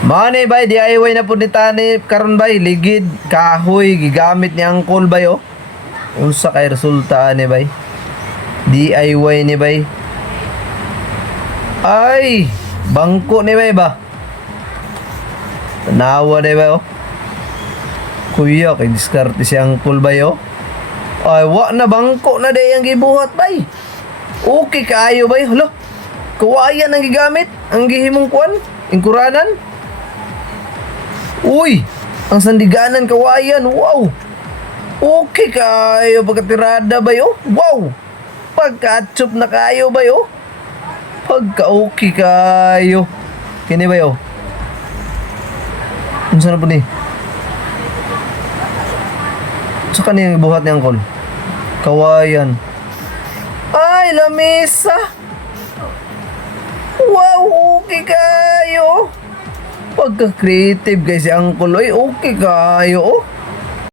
Mani bay, DIY na po ni Tani karon bay, ligid, kahoy, gigamit ni Angkol bay oh. Unsa kay resulta ni bay? DIY ni bay. Ay, bangko ni bay ba? Tanawa ni bay oh. Kuya, kay diskarte si Angkol bay oh. Ay, wa na bangko na day ang gibuhat bay. Okay kaayo bay, hala. Kawayan ang gigamit, ang gihimong kuan, ingkuranan. Uy, ang sandiganan kawayan, wow. Okay kayo pagkatirada ba yo? Wow. Pagka-atsup na kayo ba yo? Pagka-okay kayo. Kini ba yo? Unsa na po ni? Sa kaniyang buhat niyang kol. Kawayan. Ay, lamesa. Wow, okay kayo. Pagka-creative guys si Angkol. Ay, okay kayo oh.